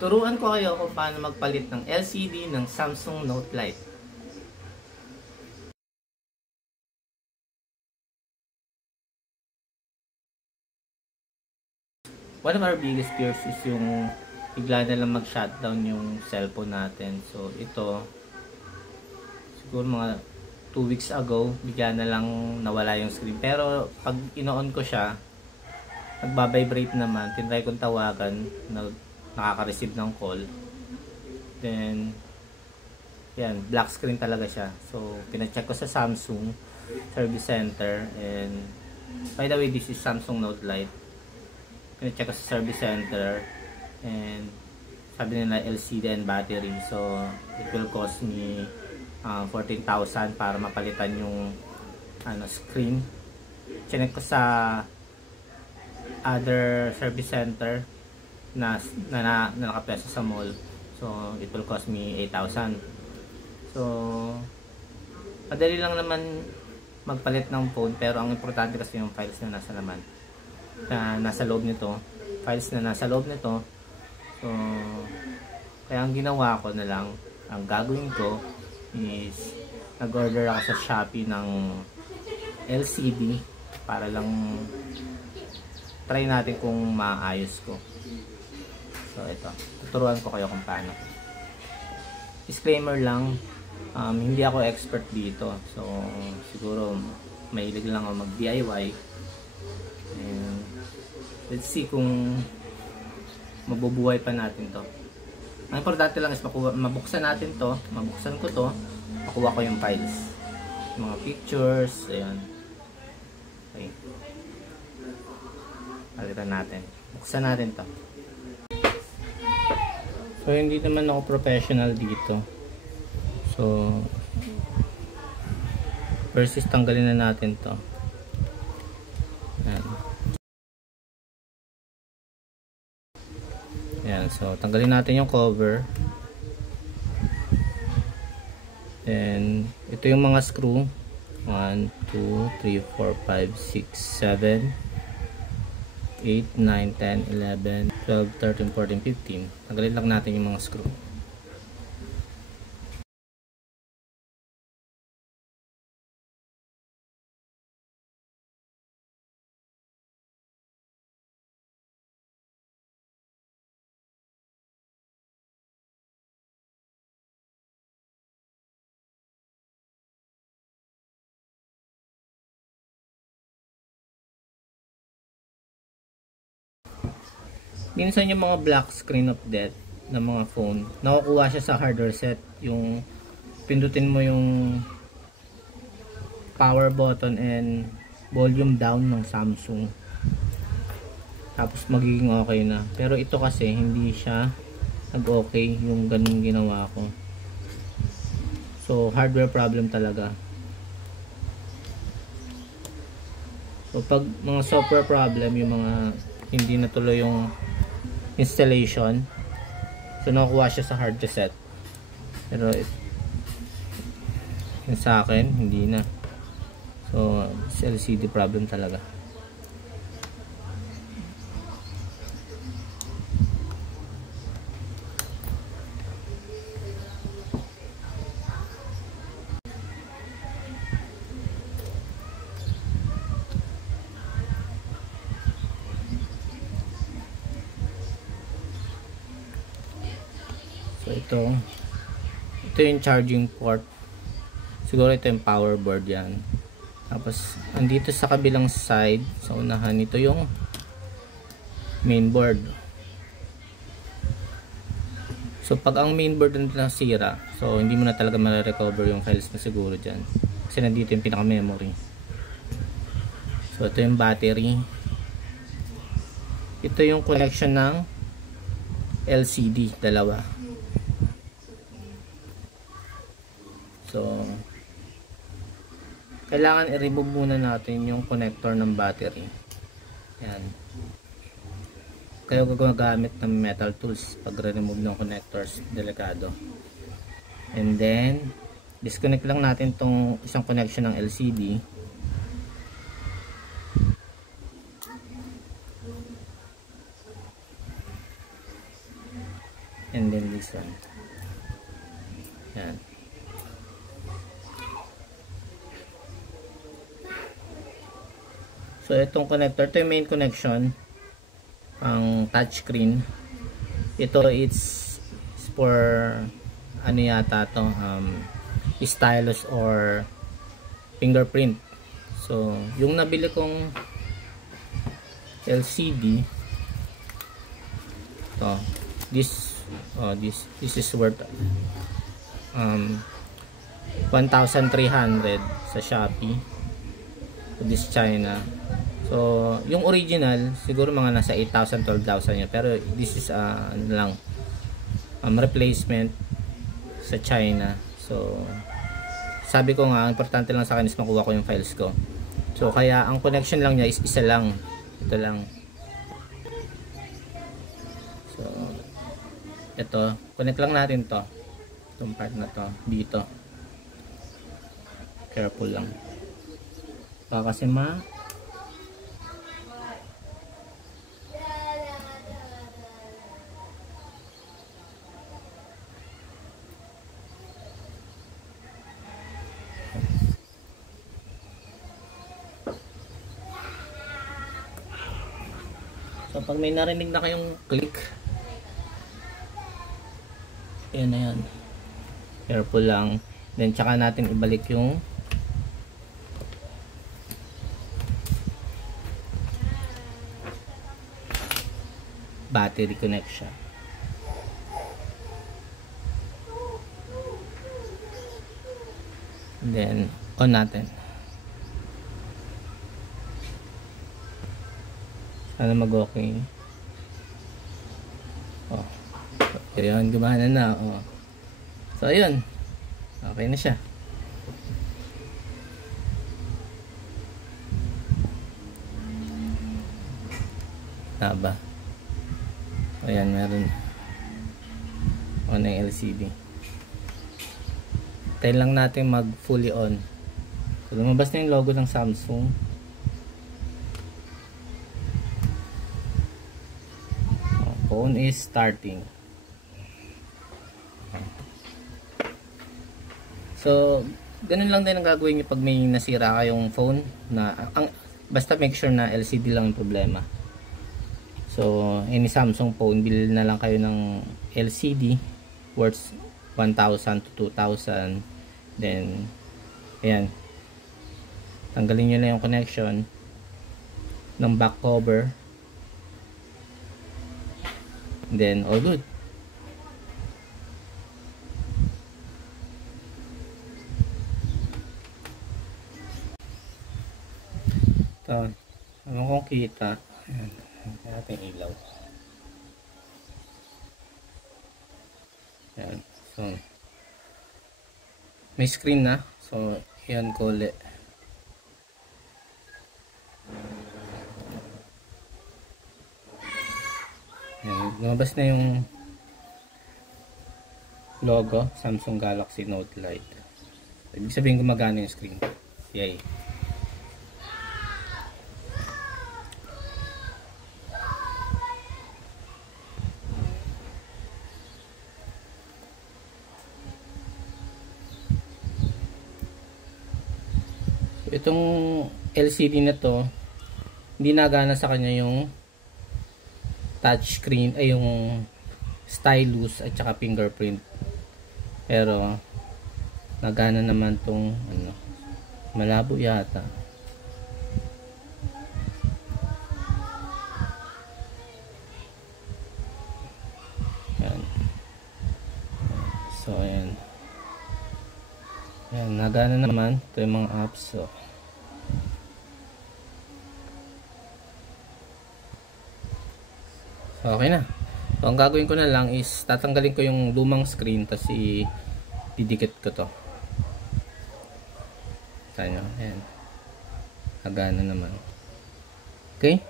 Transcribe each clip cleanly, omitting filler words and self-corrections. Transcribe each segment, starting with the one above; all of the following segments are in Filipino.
Turuan ko kayo kung paano magpalit ng LCD ng Samsung Note Lite. One of our biggest fears is yung bigla na lang mag-shutdown yung cellphone natin. So ito, siguro mga 2 weeks ago, bigla na lang nawala yung screen. Pero pag ino-on ko siya, nagbabibrate naman. Tinry kong tawagan, nakaka-receive ng call. Then, yan, black screen talaga siya. So, pina-check ko sa Samsung Service Center. And, by the way, this is Samsung Note Lite. Pina-check ko sa Service Center. And, sabi nila LCD and battery. So, it will cost me 14,000 para mapalitan yung screen. Chinek ko sa other service center na nakapeso sa mall. So, it will cost me 8,000. So, madali lang naman magpalit ng phone, pero ang importante kasi yung files na nasa laman. Nasa loob nito. Files na nasa loob nito. So, kaya ang ginawa ko na lang, ang gagawin ko is nag-order ako sa Shopee ng LCD para lang try natin kung maayos ko. So ito, tuturuan ko kayo kung paano. Disclaimer lang, hindi ako expert dito. So siguro mahilig lang ako mag DIY. And let's see kung mabubuhay pa natin to. Ang importante lang is mabuksan natin to, mabuksan ko to, makuha ko yung files, yung mga pictures, ayan. Okay. Palitan natin. Buksan natin to. So, hindi naman ako professional dito. So, first is tanggalin na natin to. Ayan. Ayan. So, tanggalin natin yung cover. Then, ito yung mga screw. 1, 2, 3, 4, 5, 6, 7, 8, 9, 10, 11, 12, 13, 14, 15. Tanggalin lang natin yung mga screw. Minsan yung mga black screen of death ng mga phone, nakukuha siya sa hardware set. Yung pindutin mo yung power button and volume down ng Samsung, tapos magiging okay na. Pero ito kasi hindi siya nag-okay yung ganun ginawa ko. So hardware problem talaga. So pag mga software problem, yung mga hindi natuloy yung installation, so nakukuha siya sa hard reset. Pero yung sa akin hindi na. So LCD problem talaga. So ito yung charging port. Siguro ito yung power board yan. Tapos andito sa kabilang side, sa unahan, ito yung main board. So pag ang main board na sira, so hindi mo na talaga ma-recover yung files na siguro dyan. Kasi nandito yung pinaka memory. So ito yung battery. Ito yung connection ng LCD, dalawa. So kailangan i-remove muna natin yung connector ng battery. Yan. Kaya gagamit ng metal tools pag remove ng connectors, delikado. And then disconnect lang natin tong isang connection ng LCD. and then this one. Yan. So itong connector, ito yung main connection, ang touchscreen. Ito it's for ano yata to, stylus or fingerprint. So yung nabili kong LCD to, this is worth 1,300 sa Shopee. So this China. So yung original siguro mga nasa 8,000 12,000 yun, pero this is ano lang, replacement sa China. So sabi ko nga, importante lang sa akin is makuha ko yung files ko. So kaya ang connection lang niya is isa lang, ito lang. So ito, connect lang natin to, itong part na to dito. Careful lang baka kasi so pag may narinig na kayong click, yan na yan, careful lang, then tsaka natin ibalik yung battery connection. And then on natin. Sana mag-okay. Oh. Ayun, gumana na. Oh. So ayun. Okay na siya. Taba. Ayan, meron. On ang LCD. Tayo lang natin mag fully on. So lumabas na yung logo ng Samsung. Phone is starting. So ganun lang din ang gagawin niyo pag may nasira kayong phone na basta make sure na LCD lang yung problema. So any Samsung phone, bilhin na lang kayo ng LCD worth 1,000 to 2,000. Then ayan, tanggalin nyo na yung connection ng back cover, then all good. Ito, ano kong kita. Ayan, natin ilaw. Ayan, so may screen na. So yan ko ulit. Ayan, lumabas na yung logo Samsung Galaxy Note Lite. Ibig sabihin gumagana yung screen. Yay. Itong LCD na to, hindi nagana sa kanya yung touchscreen ay yung stylus at saka fingerprint, pero nagana naman tong ano, malabo yata. Yan. So ayan, ayan, nagana naman ito yung mga apps. So okay na. So ang gagawin ko na lang is tatanggalin ko yung lumang screen, tapos didikit ko to. Tanyo, ayan. Nagana naman. Okay?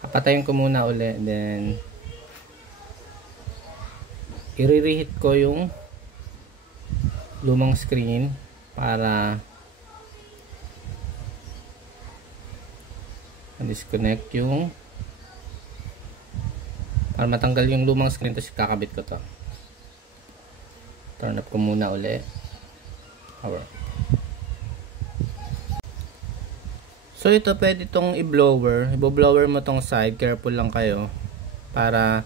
Papatayin ko muna uli, then i-reheat ko yung lumang screen para disconnect yung Para matanggal yung lumang screen, tapos kakabit ko to. Turn up ko muna uli. Power. So ito pwede itong i-blower. I-blower mo tong side. Careful lang kayo. Para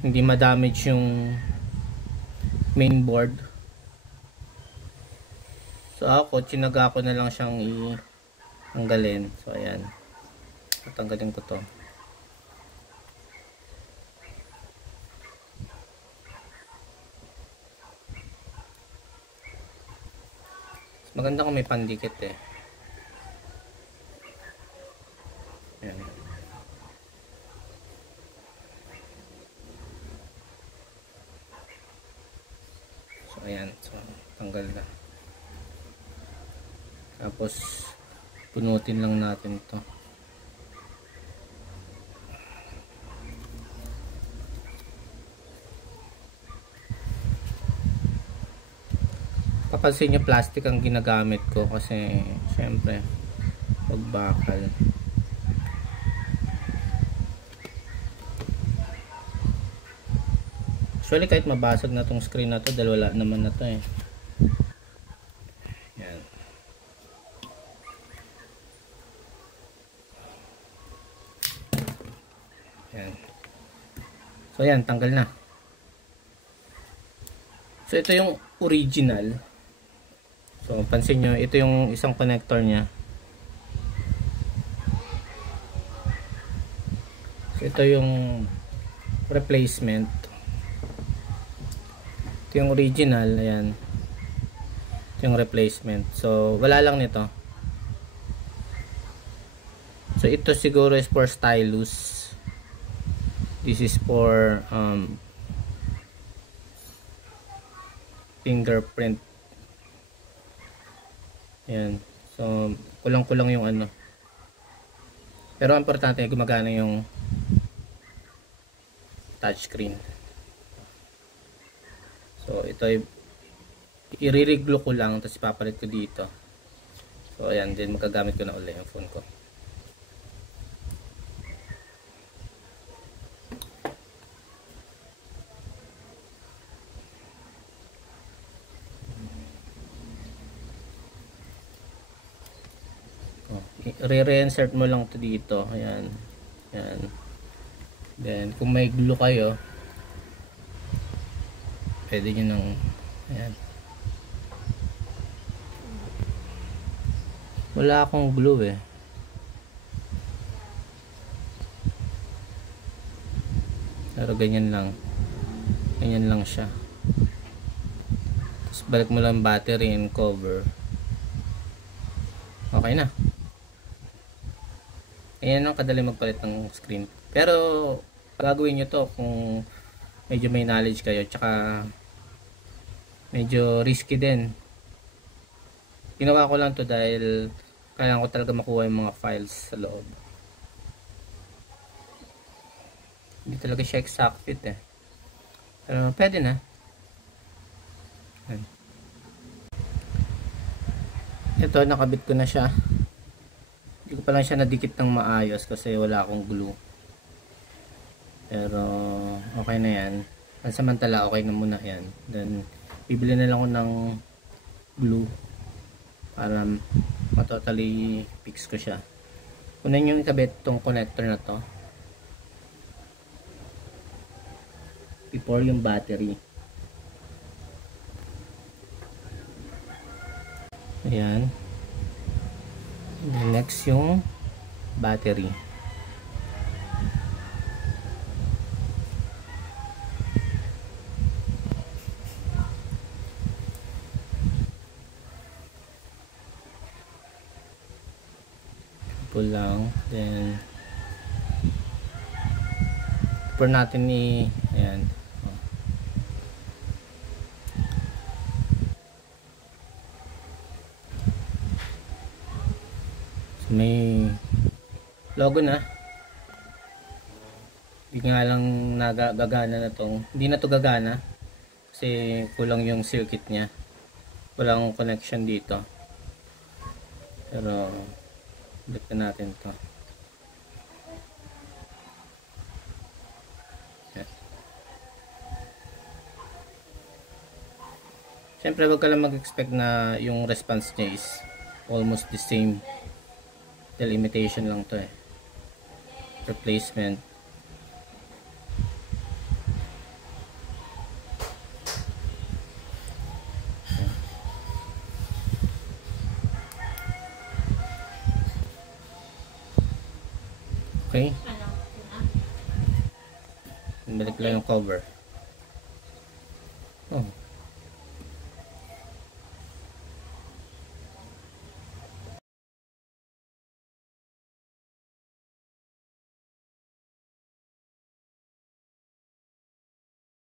hindi ma-damage yung main board. So ako, chinaga ko na lang siyang i-tanggalin. So ayan. Tatanggalin ko to. Maganda kung may pandikit eh. Ayan. So ayan. So tanggal na. Tapos punutin lang natin to. Papansin nyo plastic ang ginagamit ko kasi syempre pagbakal. Actually kahit mabasag na tong screen na to dahil wala naman na to eh. Yan. Yan. So yan, tanggal na. So ito yung original. So pansin nyo, ito yung isang connector nya. So ito yung replacement. Ito yung original, ayan. Ito yung replacement. So wala lang nito. So ito siguro is for stylus. This is for fingerprint. Ayan. So kulang-kulang yung ano. Pero ang importante gumagana yung touchscreen. So ito ay i-re-reglo ko lang tapos ipapalit ko dito. So ayan, din magagamit ko na ulit yung phone ko. Re-reinsert mo lang to dito. Ayan. Ayan. Then kung may glue kayo, pwede nyo nang ayan. Wala akong glue eh. Pero ganyan lang. Ganyan lang siya. Tapos balik mo lang battery and cover. Okay na. Ayan ang kadali magpalit ng screen. Pero gagawin nyo to kung medyo may knowledge kayo. Tsaka medyo risky din. Ginawa ko lang to dahil kailangan ko talaga makuha yung mga files sa loob. Hindi talaga siya exact fit eh. Pero pwede na. Ayan. Ito nakabit ko na siya. Hindi ko pa lang siya nadikit ng maayos kasi wala akong glue. Pero okay na yan. Pansamantala okay na muna yan. Then bibili na lang ako ng glue para matotally fix ko siya. Unahin yung ikabit tong connector na to before yung battery. Ayan. Next yung battery. Pull lang, then for natin ayan. So, may logo na. Hindi nga lang gagana na tong, hindi na to gagana kasi kulang yung circuit niya, walang connection dito. Pero balik natin to. Siyempre wag ka lang mag-expect na yung response niya is almost the same. Dahil imitation lang to eh. Replacement. Okay. Balik lang yung cover.